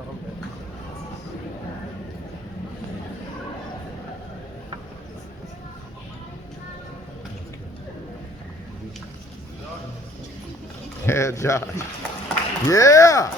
Yeah, Josh. Yeah.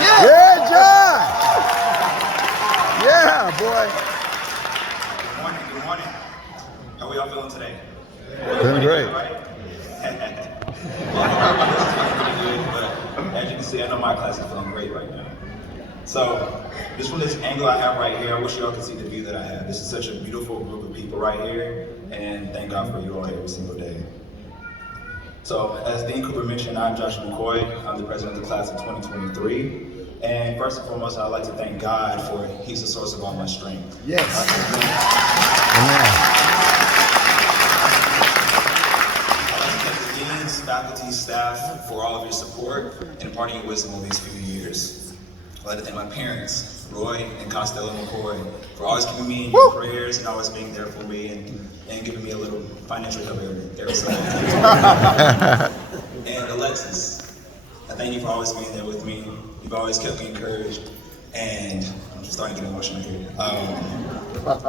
Yeah, Josh. Yeah, boy. Good morning. How are y'all feeling today? Doing great. Well, as you can see, I know my class is feeling great right now. So, just from this angle I have right here, I wish y'all could see the view that I have. This is such a beautiful group of people right here, and thank God for you all every single day. So, as Dean Cooper mentioned, I'm Josh McKoy. I'm the president of the class of 2023. And first and foremost, I'd like to thank God for He's the source of all my strength. Yes. Amen. Deans, faculty, staff, for all of your support and imparting your wisdom over these few years. I'd like to thank my parents, Roy and Costello McCoy, for always keeping me in your prayers and always being there for me and giving me a little financial help every so often. And Alexis, I thank you for always being there with me. You've always kept me encouraged, and I'm just starting to get emotional here.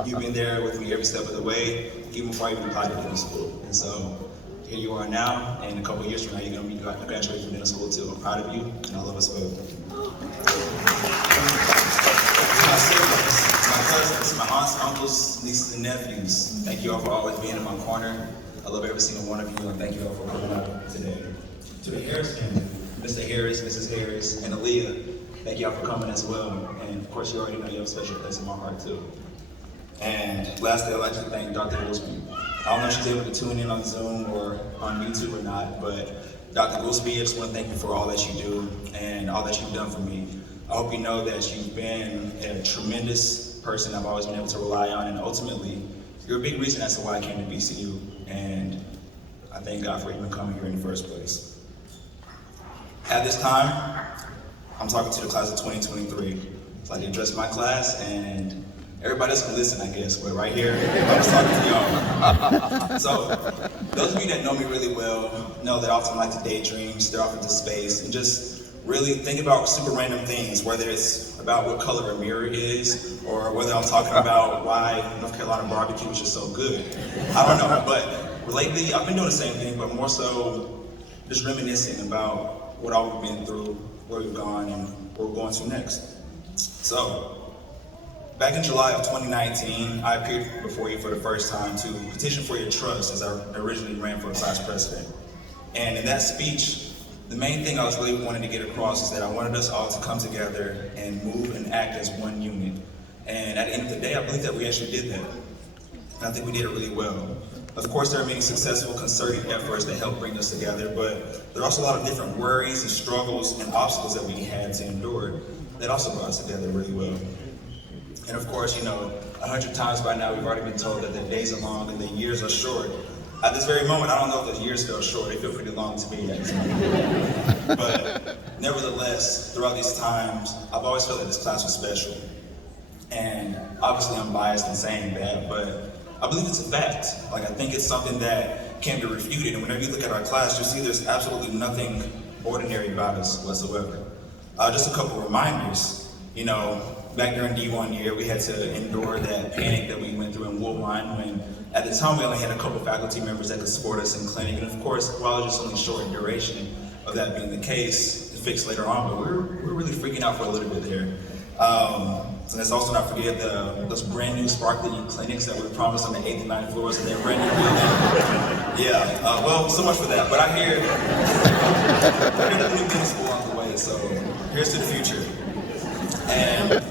You've been there with me every step of the way, even before I even applied to dental school. And so, here you are now, and a couple of years from now, you're going to be graduating from dental school too. I'm proud of you, and I love us both. My siblings, my cousins, my aunts, uncles, nieces, and nephews, thank you all for always being in my corner. I love every single one of you, and thank you all for coming out today. To the Harris family, Mr. Harris, Mrs. Harris, and Aaliyah, thank y'all for coming as well. And of course, you already know you have a special place in my heart too. And lastly, I'd like to thank Dr. Goolsby. I don't know if she's able to tune in on Zoom or on YouTube or not, but Dr. Goolsby, I just want to thank you for all that you do and all that you've done for me. I hope you know that you've been a tremendous person I've always been able to rely on, and ultimately, you're a big reason as to why I came to VCU, and I thank God for even coming here in the first place. At this time, I'm talking to the class of 2023. So I can address my class, and everybody else can listen, I guess, but right here, I was talking to y'all. So, those of you that know me really well know that I often like to daydream, stare off into space, and just really think about super random things, whether it's about what color a mirror is, or whether I'm talking about why North Carolina barbecue is just so good. I don't know, but lately, I've been doing the same thing, but more so just reminiscing about what all we've been through, where we've gone, and where we're going to next. So, back in July of 2019, I appeared before you for the first time to petition for your trust as I originally ran for class president. And in that speech, the main thing I was really wanting to get across is that I wanted us all to come together and move and act as one unit. And at the end of the day, I believe that we actually did that. And I think we did it really well. Of course, there are many successful concerted efforts that help bring us together, but there are also a lot of different worries and struggles and obstacles that we had to endure that also brought us together really well. And of course, 100 times by now, we've already been told that the days are long and the years are short. At this very moment, I don't know if the years feel short. They feel pretty long to me at this moment. But nevertheless, throughout these times, I've always felt that this class was special. And obviously, I'm biased in saying that, but I believe it's a fact. I think it's something that can't be refuted. And whenever you look at our class, you'll see there's absolutely nothing ordinary about us whatsoever. Just a couple reminders. Back during D1 year, we had to endure that panic that we went through in Woodline when at the time we only had a couple faculty members that could support us in clinic. And of course, while it was just only short duration of that being the case, it fixed later on, but we were really freaking out for a little bit there. And let's also not forget those brand new sparkly clinics that were promised on the 8th and 9th floors of their brand new building. Yeah, well, so much for that. But I hear the new dental school on the way, so here's to the future. And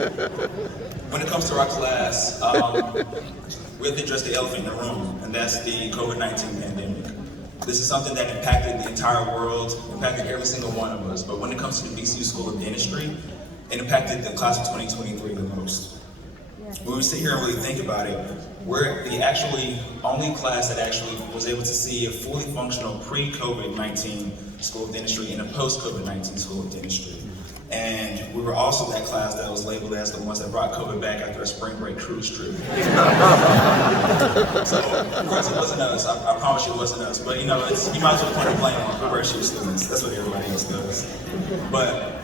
when it comes to our class, we have to address the elephant in the room, and that's the COVID-19 pandemic. This is something that impacted the entire world, impacted every single one of us. But when it comes to the VCU School of Dentistry, it impacted the class of 2023 the most. When we sit here and really think about it, we're the actually only class that actually was able to see a fully functional pre-COVID-19 School of Dentistry and a post-COVID-19 School of Dentistry. And we were also that class that was labeled as the ones that brought COVID back after a spring break cruise trip. So, of course it wasn't us. I promise you it wasn't us. But you might as well point the blame on commercial students. That's what everybody else does. But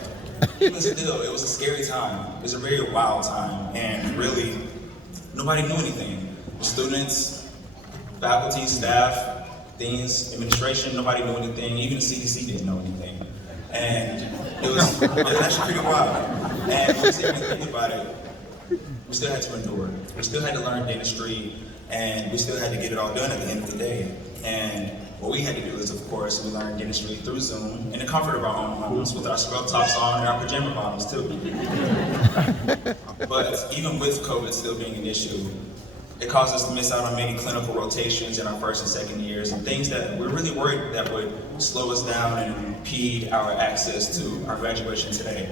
even still, it was a scary time. It was a very wild time, and really, nobody knew anything. The students, faculty, staff, deans, administration, nobody knew anything. Even the CDC didn't know anything. And it was actually pretty wild. And when you sit here and think about it, we still had to endure. We still had to learn dentistry, and we still had to get it all done at the end of the day. And what we had to do is, of course, we learned dentistry through Zoom in the comfort of our own homes with our scrub tops on and our pajama bottoms too. But even with COVID still being an issue, it caused us to miss out on many clinical rotations in our first and second years and things that we're really worried that would slow us down and impede our access to our graduation today.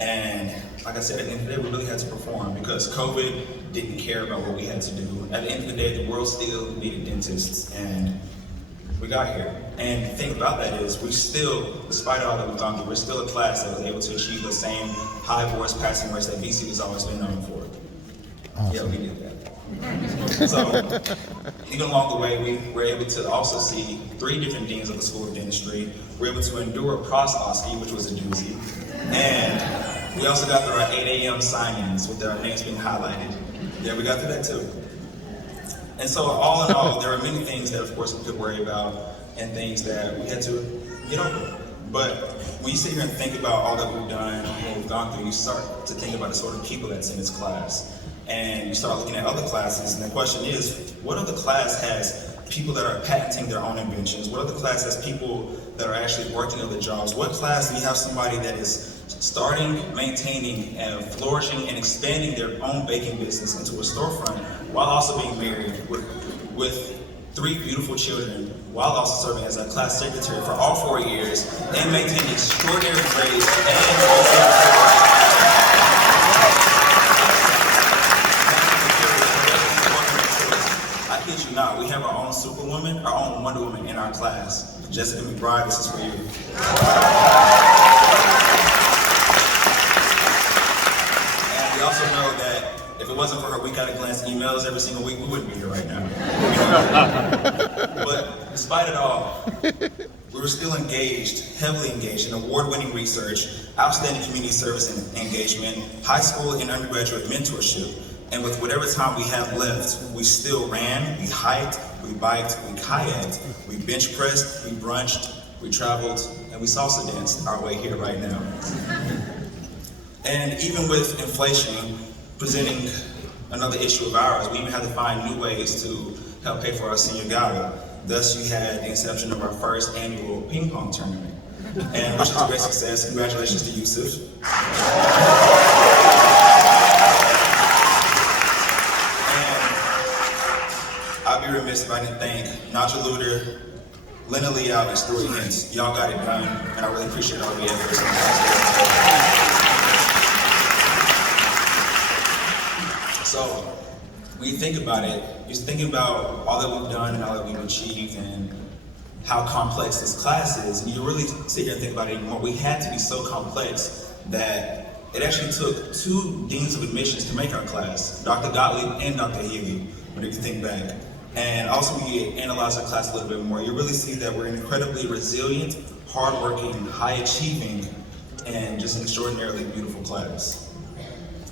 And like I said, at the end of the day, we really had to perform because COVID didn't care about what we had to do. At the end of the day, the world still needed dentists, and we got here. And the thing about that is, we still, despite all that we've gone through, we're still a class that was able to achieve the same high voice passing rates that VCU has always been known for. Awesome. Yeah, we did that. So, even along the way, we were able to also see 3 different deans of the School of Dentistry. We were able to endure Prososky, which was a doozy. And we also got through our 8 a.m. sign-ins with our names being highlighted. Yeah, we got through that too. And so all in all, there are many things that of course we could worry about and things that we had to get over. But when you sit here and think about all that we've done and what we've gone through, you start to think about the sort of people that's in this class. And you start looking at other classes, and the question is, what other class has people that are patenting their own inventions? What other class has people that are actually working other jobs? What class do you have somebody that is starting, maintaining, and flourishing and expanding their own baking business into a storefront while also being married with 3 beautiful children, while also serving as a class secretary for all 4 years and maintaining extraordinary grades I kid you not, we have our own Superwoman, our own Wonder Woman in our class. Jessica McBride, this is for you. And we also know that if it wasn't for her week-at-a-glance emails every single week, we wouldn't be here right now. But despite it all, we were still engaged, heavily engaged in award-winning research, outstanding community service and engagement, high school and undergraduate mentorship, and with whatever time we have left, we still ran, we hiked, we biked, we kayaked, we bench pressed, we brunched, we traveled, and we salsa danced our way here right now. And even with inflation presenting another issue of ours, we even had to find new ways to help pay for our senior gala. Thus, you had the inception of our first annual ping pong tournament, and which is a great success. Congratulations to Yusuf. I'd be remiss if I didn't thank Nacha Luder, Lena Leal, and Stuart Hintz. Y'all got it done, and I really appreciate all the efforts. So, when you think about it, you're thinking about all that we've done and all that we've achieved and how complex this class is, and you really sit here and think about it anymore. We had to be so complex that it actually took 2 deans of admissions to make our class, Dr. Gottlieb and Dr. Healy, when you think back. And also when you analyze our class a little bit more, you really see that we're an incredibly resilient, hardworking, high-achieving, and just an extraordinarily beautiful class.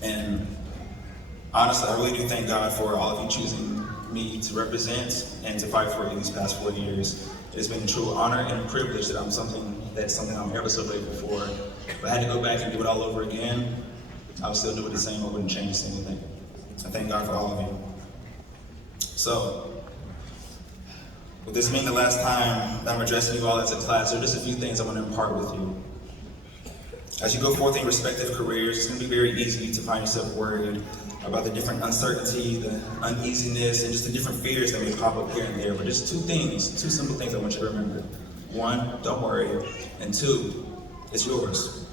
And honestly, I really do thank God for all of you choosing me to represent and to fight for you these past 4 years. It's been a true honor and a privilege that that's something I'm ever so grateful for. If I had to go back and do it all over again, I would still do it the same. I wouldn't change a single thing. I thank God for all of you. So, with this being the last time that I'm addressing you all as a class, there are just a few things I want to impart with you. As you go forth in your respective careers, it's going to be very easy to find yourself worried about the different uncertainty, the uneasiness, and just the different fears that may pop up here and there. But just 2 simple things I want you to remember. 1, don't worry, and 2, it's yours.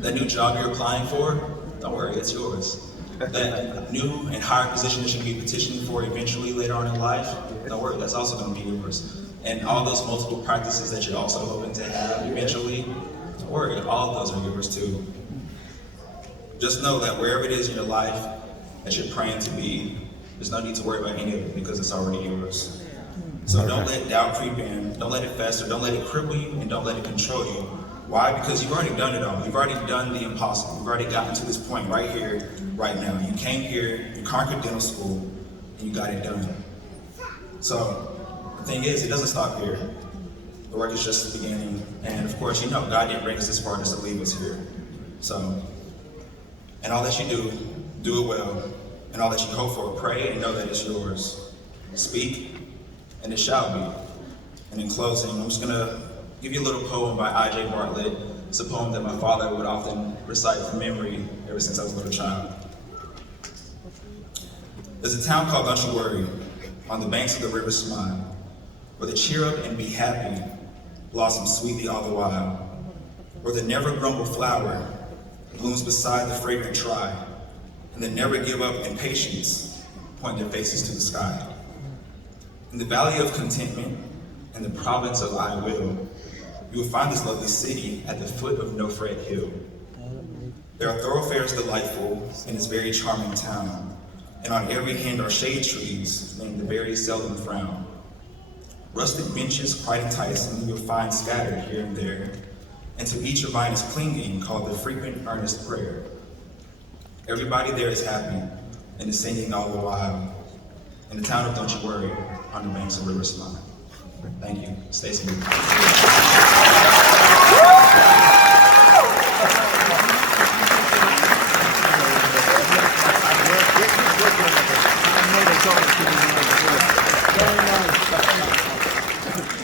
That new job you're applying for, don't worry, it's yours. That new and higher position that you'll be petitioning for eventually later on in life, don't worry, that's also going to be yours. And all those multiple practices that you're also hoping to have eventually, don't worry, all of those are yours too. Just know that wherever it is in your life that you're praying to be, there's no need to worry about any of it because it's already yours. So don't let doubt creep in, don't let it fester, don't let it cripple you, and don't let it control you. Why? Because you've already done it all. You've already done the impossible. You've already gotten to this point right here, right now. You came here, you conquered dental school, and you got it done. So the thing is, it doesn't stop here. The work is just the beginning. And of course, you know, God didn't bring us this far just to leave us here. So, and all that you do it well. And all that you hope for, pray and know that it's yours. Speak, and it shall be. And in closing, I'm just gonna give you a little poem by I.J. Bartlett. It's a poem that my father would often recite from memory ever since I was a little child. There's a town called Don't You Worry, on the banks of the river Smile, where the cheer up and be happy blossoms sweetly all the while, where the never grumble flower blooms beside the fragrant try, and the never give up in patience point their faces to the sky. In the valley of contentment and the province of I will, you will find this lovely city at the foot of No Fret Hill. There are thoroughfares delightful in this very charming town, and on every hand are shade trees named the very seldom frown. Rustic benches quite enticing you'll find scattered here and there, and to each a vine is clinging called the frequent earnest prayer. Everybody there is happy and is singing all the while, in the town of Don't You Worry, on the banks of River Smile. Thank you. Stay safe.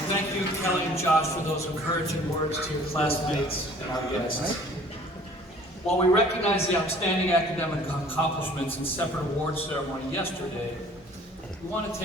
Thank you, Kelly and Josh, for those encouraging words to your classmates and our guests. While we recognize the outstanding academic accomplishments in separate awards ceremony yesterday, we want to take